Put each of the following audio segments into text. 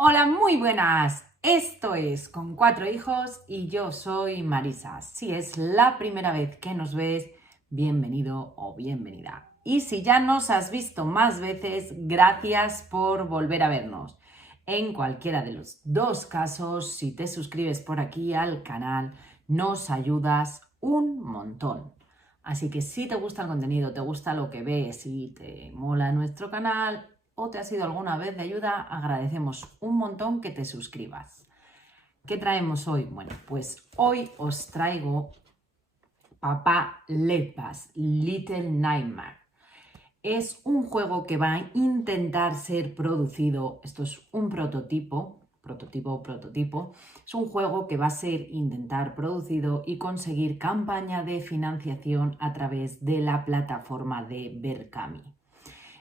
Hola, muy buenas. Esto es Con Cuatro Hijos y yo soy Marisa. Si es la primera vez que nos ves, bienvenido o bienvenida. Y si ya nos has visto más veces, gracias por volver a vernos. En cualquiera de los dos casos, si te suscribes por aquí al canal, nos ayudas un montón. Así que si te gusta el contenido, te gusta lo que ves y te mola nuestro canal o te ha sido alguna vez de ayuda, agradecemos un montón que te suscribas. ¿Qué traemos hoy? Bueno, pues hoy os traigo Papá Legba's Little Nightmare. Es un juego que va a intentar ser producido, esto es un prototipo, es un juego que va a ser intentar producido y conseguir campaña de financiación a través de la plataforma de Berkami.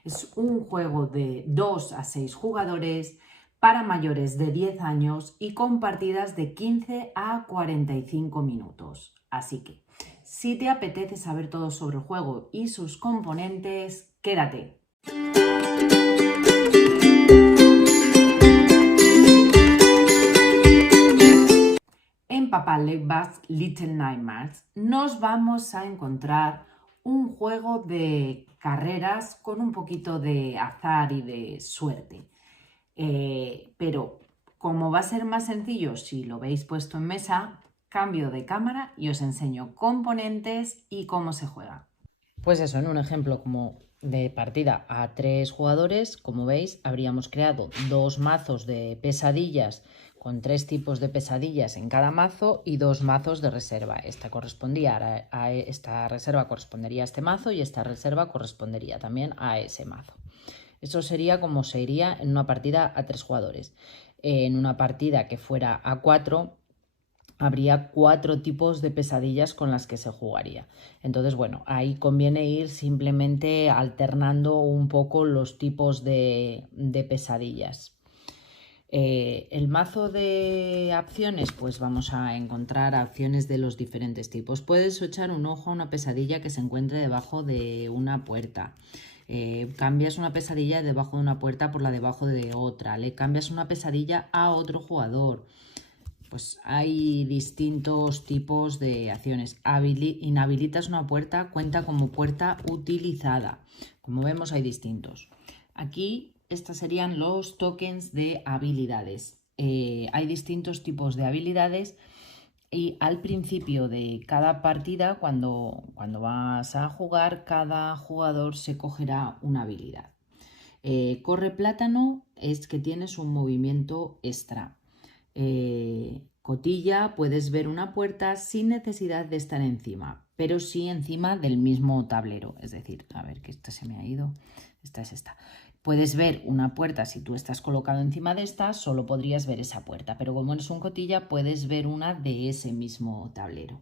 Es un juego de 2 a 6 jugadores para mayores de 10 años y con partidas de 15 a 45 minutos. Así que, si te apetece saber todo sobre el juego y sus componentes, quédate. En Papá Legba's Little Nightmares nos vamos a encontrar un juego de carreras con un poquito de azar y de suerte. Pero como va a ser más sencillo si lo veis puesto en mesa, cambio de cámara y os enseño componentes y cómo se juega. Pues eso, en un ejemplo como de partida a 3 jugadores, como veis, habríamos creado 2 mazos de pesadillas con 3 tipos de pesadillas en cada mazo y 2 mazos de reserva. Esta reserva correspondería a este mazo y esta reserva correspondería también a ese mazo. Eso sería como se iría en una partida a 3 jugadores. En una partida que fuera a 4, habría 4 tipos de pesadillas con las que se jugaría. Entonces, bueno, ahí conviene ir simplemente alternando un poco los tipos de pesadillas. El mazo de acciones, pues vamos a encontrar acciones de los diferentes tipos. Puedes echar un ojo a una pesadilla que se encuentre debajo de una puerta. Cambias una pesadilla debajo de una puerta por la debajo de otra. Le cambias una pesadilla a otro jugador. Pues hay distintos tipos de acciones. Inhabilitas una puerta, cuenta como puerta utilizada. Como vemos, hay distintos. Aquí, estos serían los tokens de habilidades. Hay distintos tipos de habilidades y al principio de cada partida, cuando vas a jugar, cada jugador se cogerá una habilidad. Corre plátano es que tienes un movimiento extra. Cotilla, puedes ver una puerta sin necesidad de estar encima, pero sí encima del mismo tablero. Es decir, a ver que esta se me ha ido. Esta es esta. Puedes ver una puerta, si tú estás colocado encima de esta, solo podrías ver esa puerta, pero como eres un cotilla, puedes ver una de ese mismo tablero.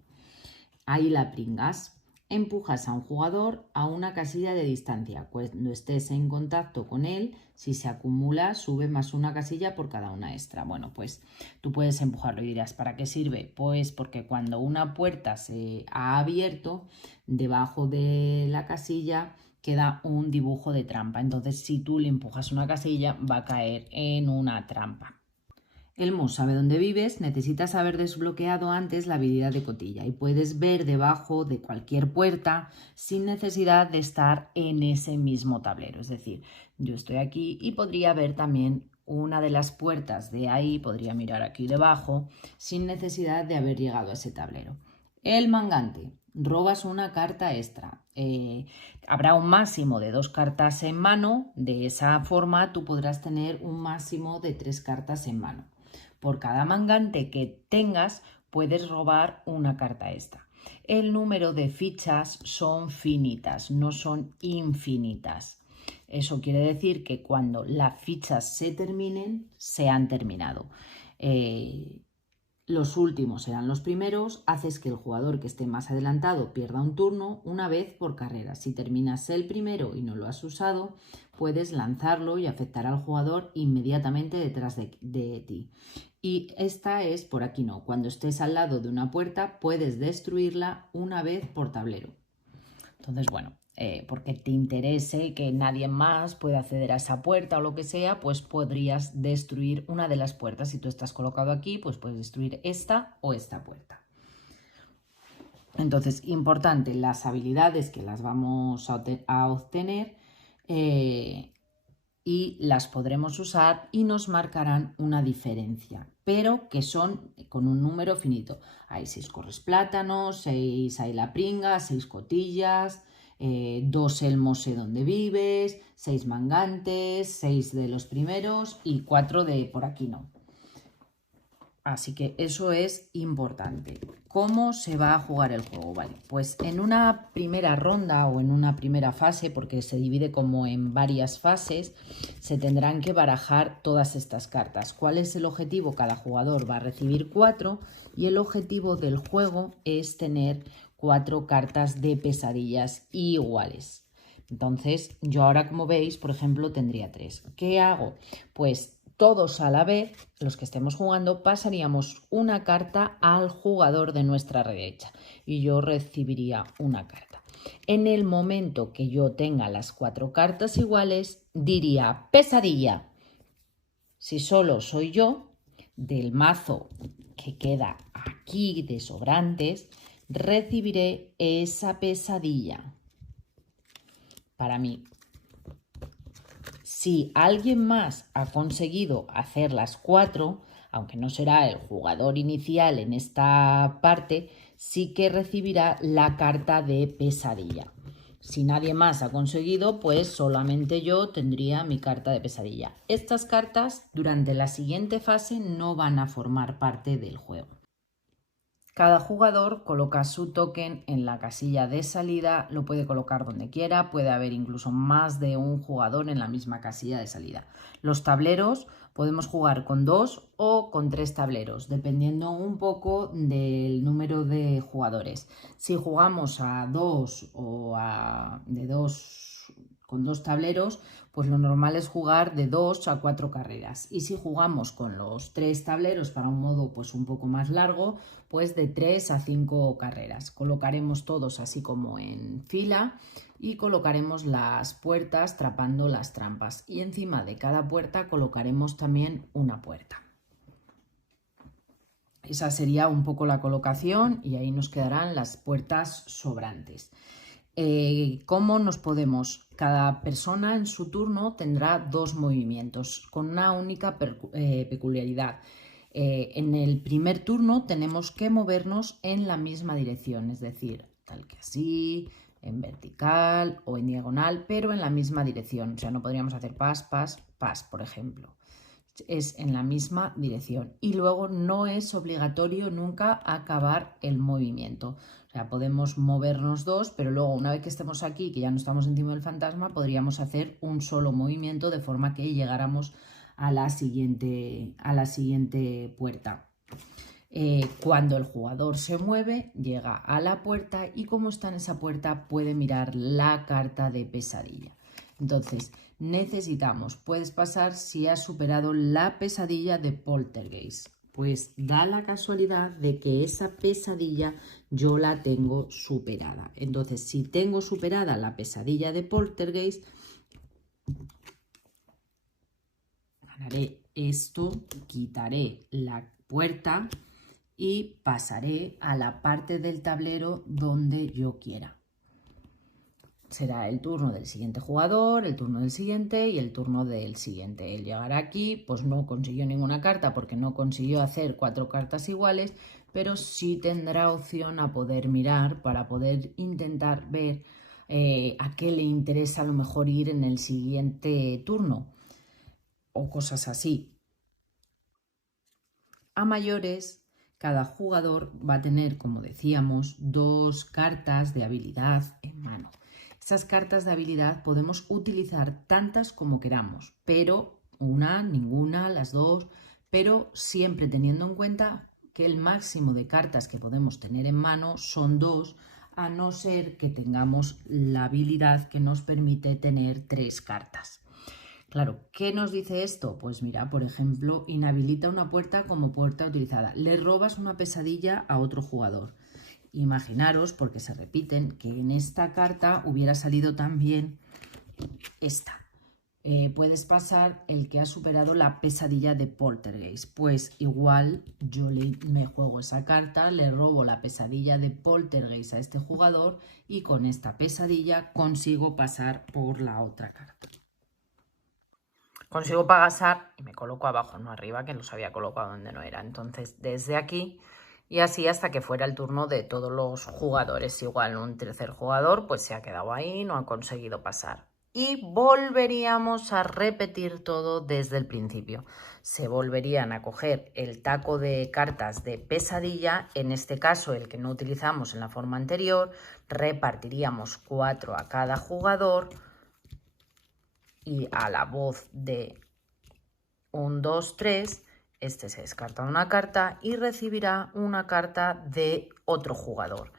Ahí la pringas. Empujas a un jugador a una casilla de distancia. Cuando estés en contacto con él, si se acumula, sube más una casilla por cada una extra. Bueno, pues tú puedes empujarlo y dirás, ¿para qué sirve? Pues porque cuando una puerta se ha abierto, debajo de la casilla queda un dibujo de trampa. Entonces, si tú le empujas una casilla, va a caer en una trampa. Elmo sabe dónde vives, necesitas haber desbloqueado antes la habilidad de cotilla y puedes ver debajo de cualquier puerta sin necesidad de estar en ese mismo tablero. Es decir, yo estoy aquí y podría ver también una de las puertas de ahí, podría mirar aquí debajo sin necesidad de haber llegado a ese tablero. El mangante. Robas una carta extra. Habrá un máximo de 2 cartas en mano. De esa forma tú podrás tener un máximo de 3 cartas en mano. Por cada mangante que tengas, puedes robar una carta extra. El número de fichas son finitas, no son infinitas. Eso quiere decir que cuando las fichas se terminen, se han terminado. Los últimos serán los primeros, haces que el jugador que esté más adelantado pierda un turno una vez por carrera. Si terminas el primero y no lo has usado, puedes lanzarlo y afectar al jugador inmediatamente detrás de ti. Y esta es por aquí no. Cuando estés al lado de una puerta, puedes destruirla una vez por tablero. Entonces, bueno, porque te interese que nadie más pueda acceder a esa puerta o lo que sea, pues podrías destruir una de las puertas. Si tú estás colocado aquí, pues puedes destruir esta o esta puerta. Entonces, importante, las habilidades que las vamos a obtener y las podremos usar y nos marcarán una diferencia, pero que son con un número finito. Hay 6 corres plátanos, 6 hay la pringa, 6 cotillas, 2 elmos sé dónde vives, 6 mangantes, 6 de los primeros y 4 de por aquí no. Así que eso es importante. ¿Cómo se va a jugar el juego? Vale, pues en una primera ronda o en una primera fase, porque se divide como en varias fases, se tendrán que barajar todas estas cartas. ¿Cuál es el objetivo? Cada jugador va a recibir 4 y el objetivo del juego es tener 4 cartas de pesadillas iguales. Entonces, yo ahora, como veis, por ejemplo, tendría 3. ¿Qué hago? Pues todos a la vez, los que estemos jugando, pasaríamos una carta al jugador de nuestra derecha y yo recibiría una carta. En el momento que yo tenga las 4 cartas iguales, diría pesadilla. Si solo soy yo, del mazo que queda aquí de sobrantes, recibiré esa pesadilla para mí. Si alguien más ha conseguido hacer las 4, aunque no será el jugador inicial en esta parte, sí que recibirá la carta de pesadilla. Si nadie más ha conseguido, pues solamente yo tendría mi carta de pesadilla. Estas cartas durante la siguiente fase no van a formar parte del juego. Cada jugador coloca su token en la casilla de salida, lo puede colocar donde quiera, puede haber incluso más de un jugador en la misma casilla de salida. Los tableros podemos jugar con 2 o con 3 tableros, dependiendo un poco del número de jugadores. Si jugamos a 2 o con 2 tableros, pues lo normal es jugar de 2 a 4 carreras. Y si jugamos con los 3 tableros para un modo pues un poco más largo, pues de 3 a 5 carreras. Colocaremos todos así como en fila y colocaremos las puertas trapando las trampas. Y encima de cada puerta colocaremos también una puerta. Esa sería un poco la colocación y ahí nos quedarán las puertas sobrantes. ¿Cómo nos podemos? Cada persona en su turno tendrá 2 movimientos con una única peculiaridad. En el primer turno tenemos que movernos en la misma dirección, es decir, tal que así, en vertical o en diagonal, pero en la misma dirección. O sea, no podríamos hacer pas, pas, pas, por ejemplo. Es en la misma dirección y luego no es obligatorio nunca acabar el movimiento. O sea, podemos movernos 2, pero luego una vez que estemos aquí, que ya no estamos encima del fantasma, podríamos hacer un solo movimiento de forma que llegáramos a la siguiente puerta. Cuando el jugador se mueve, llega a la puerta y como está en esa puerta puede mirar la carta de pesadilla. Entonces, necesitamos, puedes pasar si has superado la pesadilla de Poltergeist. Pues da la casualidad de que esa pesadilla yo la tengo superada. Entonces, si tengo superada la pesadilla de Poltergeist, ganaré esto, quitaré la puerta y pasaré a la parte del tablero donde yo quiera. Será el turno del siguiente jugador, el turno del siguiente y el turno del siguiente. Él llegará aquí, pues no consiguió ninguna carta porque no consiguió hacer 4 cartas iguales, pero sí tendrá opción a poder mirar para poder intentar ver a qué le interesa a lo mejor ir en el siguiente turno o cosas así. A mayores, cada jugador va a tener, como decíamos, 2 cartas de habilidad en mano. Esas cartas de habilidad podemos utilizar tantas como queramos, pero una, ninguna, las 2, pero siempre teniendo en cuenta que el máximo de cartas que podemos tener en mano son 2, a no ser que tengamos la habilidad que nos permite tener 3 cartas. Claro, ¿qué nos dice esto? Pues mira, por ejemplo, inhabilita una puerta como puerta utilizada. Le robas una pesadilla a otro jugador. Imaginaros, porque se repiten, que en esta carta hubiera salido también esta. Puedes pasar el que ha superado la pesadilla de Poltergeist. Pues igual yo me juego esa carta, le robo la pesadilla de Poltergeist a este jugador y con esta pesadilla consigo pasar por la otra carta. Consigo pasar y me coloco abajo, no arriba, que los había colocado donde no era. Entonces desde aquí y así hasta que fuera el turno de todos los jugadores. Igual un tercer jugador pues se ha quedado ahí, no ha conseguido pasar. Y volveríamos a repetir todo desde el principio. Se volverían a coger el taco de cartas de pesadilla, en este caso el que no utilizamos en la forma anterior, repartiríamos 4 a cada jugador y a la voz de 1, 2, 3, este se descarta una carta y recibirá una carta de otro jugador.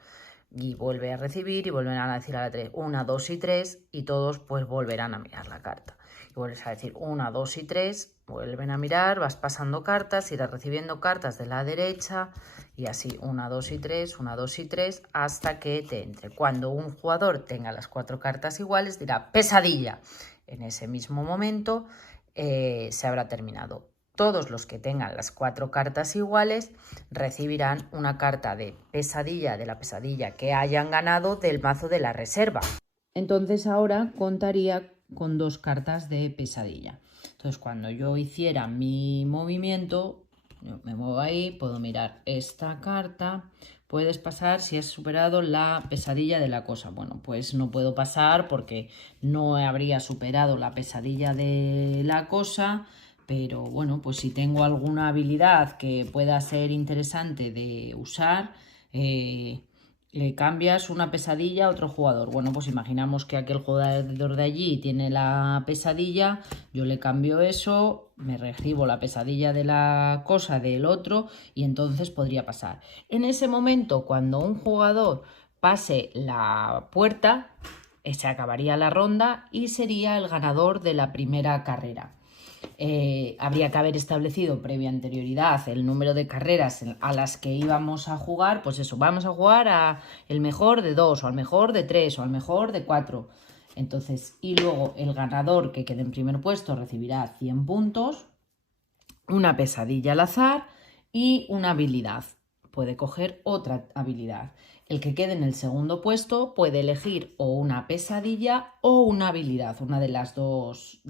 Y vuelve a recibir y volverán a decir a la 3 1, 2 y 3 y todos pues volverán a mirar la carta. Y vuelves a decir 1, 2 y 3, vuelven a mirar, vas pasando cartas, irás recibiendo cartas de la derecha y así 1, 2 y 3, 1, 2 y 3 hasta que te entre. Cuando un jugador tenga las 4 cartas iguales dirá pesadilla. En ese mismo momento se habrá terminado. Todos los que tengan las 4 cartas iguales recibirán una carta de pesadilla, de la pesadilla que hayan ganado del mazo de la reserva. Entonces ahora contaría con 2 cartas de pesadilla. Entonces cuando yo hiciera mi movimiento, yo me muevo ahí, puedo mirar esta carta. Puedes pasar si has superado la pesadilla de la cosa. Bueno, pues no puedo pasar porque no habría superado la pesadilla de la cosa. Pero bueno, pues si tengo alguna habilidad que pueda ser interesante de usar, le cambias una pesadilla a otro jugador. Bueno, pues imaginamos que aquel jugador de allí tiene la pesadilla, yo le cambio eso, me recibo la pesadilla de la cosa del otro y entonces podría pasar. En ese momento, cuando un jugador pase la puerta, se acabaría la ronda y sería el ganador de la primera carrera. Habría que haber establecido previa anterioridad el número de carreras a las que íbamos a jugar, pues eso, vamos a jugar a el mejor de 2 o al mejor de 3 o al mejor de 4. Entonces, y luego el ganador que quede en primer puesto recibirá 100 puntos, una pesadilla al azar y una habilidad. Puede coger otra habilidad. El que quede en el segundo puesto puede elegir o una pesadilla o una habilidad, una de las dos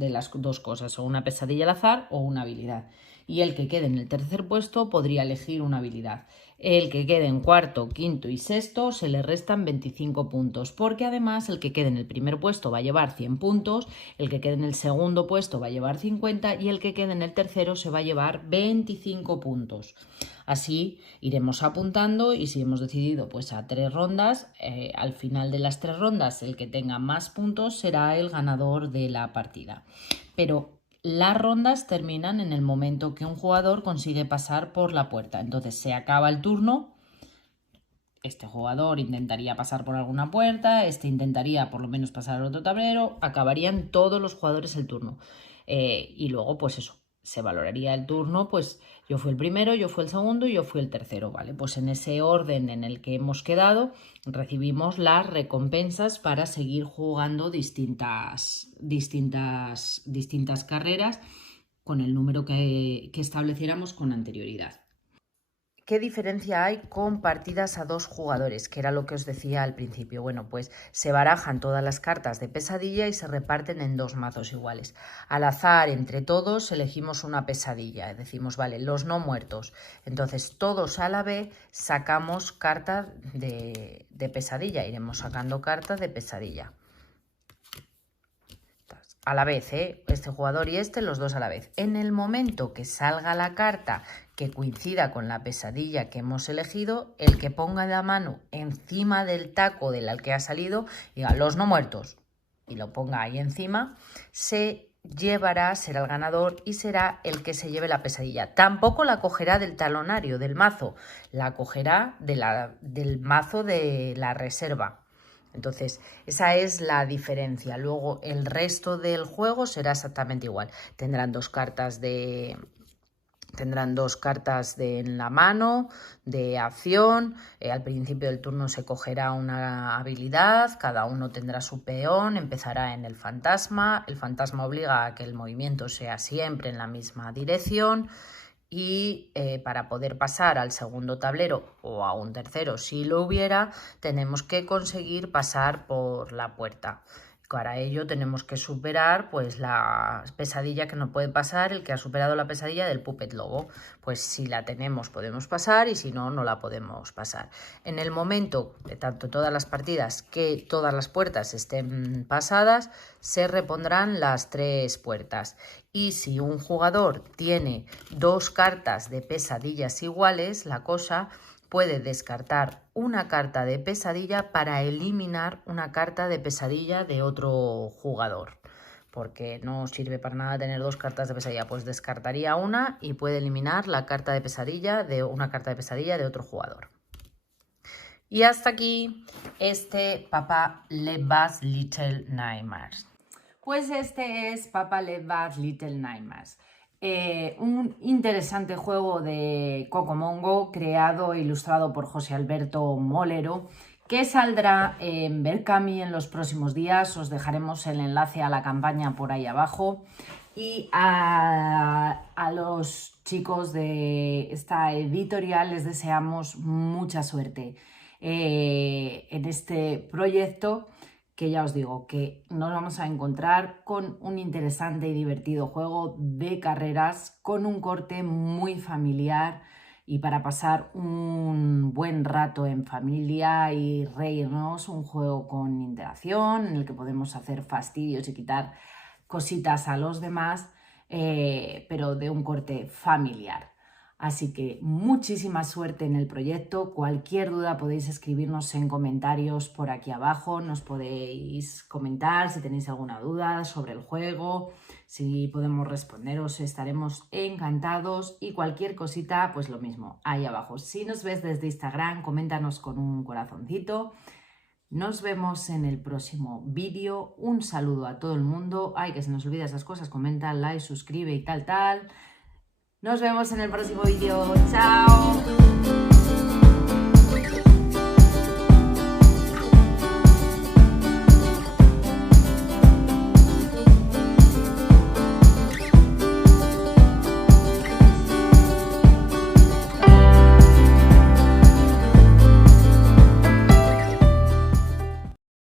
cosas, o una pesadilla al azar o una habilidad. Y el que quede en el tercer puesto podría elegir una habilidad. El que quede en cuarto, quinto y sexto se le restan 25 puntos, porque además el que quede en el primer puesto va a llevar 100 puntos, el que quede en el segundo puesto va a llevar 50 y el que quede en el tercero se va a llevar 25 puntos. Así iremos apuntando y si hemos decidido pues a 3 rondas, al final de las 3 rondas el que tenga más puntos será el ganador de la partida. Pero las rondas terminan en el momento que un jugador consigue pasar por la puerta. Entonces se acaba el turno, este jugador intentaría pasar por alguna puerta, este intentaría por lo menos pasar al otro tablero, acabarían todos los jugadores el turno. Y luego pues eso, se valoraría el turno, pues yo fui el primero, yo fui el segundo y yo fui el tercero, ¿vale? Pues en ese orden en el que hemos quedado recibimos las recompensas para seguir jugando distintas carreras con el número que estableciéramos con anterioridad. ¿Qué diferencia hay con partidas a 2 jugadores? Que era lo que os decía al principio. Bueno, pues se barajan todas las cartas de pesadilla y se reparten en 2 mazos iguales. Al azar, entre todos, elegimos una pesadilla. Decimos, vale, los no muertos. Entonces, todos a la vez sacamos cartas de pesadilla. Iremos sacando cartas de pesadilla. A la vez, este jugador y este, los dos a la vez. En el momento que salga la carta que coincida con la pesadilla que hemos elegido, el que ponga la mano encima del taco del al que ha salido, diga los no muertos, y lo ponga ahí encima, se llevará, será el ganador y será el que se lleve la pesadilla. Tampoco la cogerá del talonario, del mazo, la cogerá del mazo de la reserva. Entonces, esa es la diferencia. Luego, el resto del juego será exactamente igual. Tendrán 2 cartas de Tendrán 2 cartas en la mano de acción. Al principio del turno se cogerá una habilidad, cada uno tendrá su peón, empezará en el fantasma. El fantasma obliga a que el movimiento sea siempre en la misma dirección. Y para poder pasar al segundo tablero o a un tercero, si lo hubiera, tenemos que conseguir pasar por la puerta. Para ello tenemos que superar pues la pesadilla que no puede pasar, el que ha superado la pesadilla del Puppet Lobo. Pues si la tenemos podemos pasar y si no, no la podemos pasar. En el momento de tanto todas las partidas que todas las puertas estén pasadas, se repondrán las 3 puertas. Y si un jugador tiene 2 cartas de pesadillas iguales, la cosa puede descartar una carta de pesadilla para eliminar una carta de pesadilla de otro jugador. Porque no sirve para nada tener 2 cartas de pesadilla, pues descartaría una y puede eliminar la carta de pesadilla de una carta de pesadilla de otro jugador. Y hasta aquí este Papa Leva's Little Nightmares. Pues este es Papa Leva's Little Nightmares. Un interesante juego de Cocomongo creado e ilustrado por José Alberto Molero, que saldrá en Berkami en los próximos días. Os dejaremos el enlace a la campaña por ahí abajo. Y a los chicos de esta editorial les deseamos mucha suerte en este proyecto, que ya os digo que nos vamos a encontrar con un interesante y divertido juego de carreras con un corte muy familiar y para pasar un buen rato en familia y reírnos. Un juego con interacción en el que podemos hacer fastidios y quitar cositas a los demás, pero de un corte familiar. Así que muchísima suerte en el proyecto. Cualquier duda podéis escribirnos en comentarios por aquí abajo. Nos podéis comentar si tenéis alguna duda sobre el juego. Si podemos responderos, estaremos encantados. Y cualquier cosita, pues lo mismo, ahí abajo. Si nos ves desde Instagram, coméntanos con un corazoncito. Nos vemos en el próximo vídeo. Un saludo a todo el mundo. Ay, que se nos olvida esas cosas. Comenta, like, suscribe y tal. Nos vemos en el próximo vídeo. ¡Chao!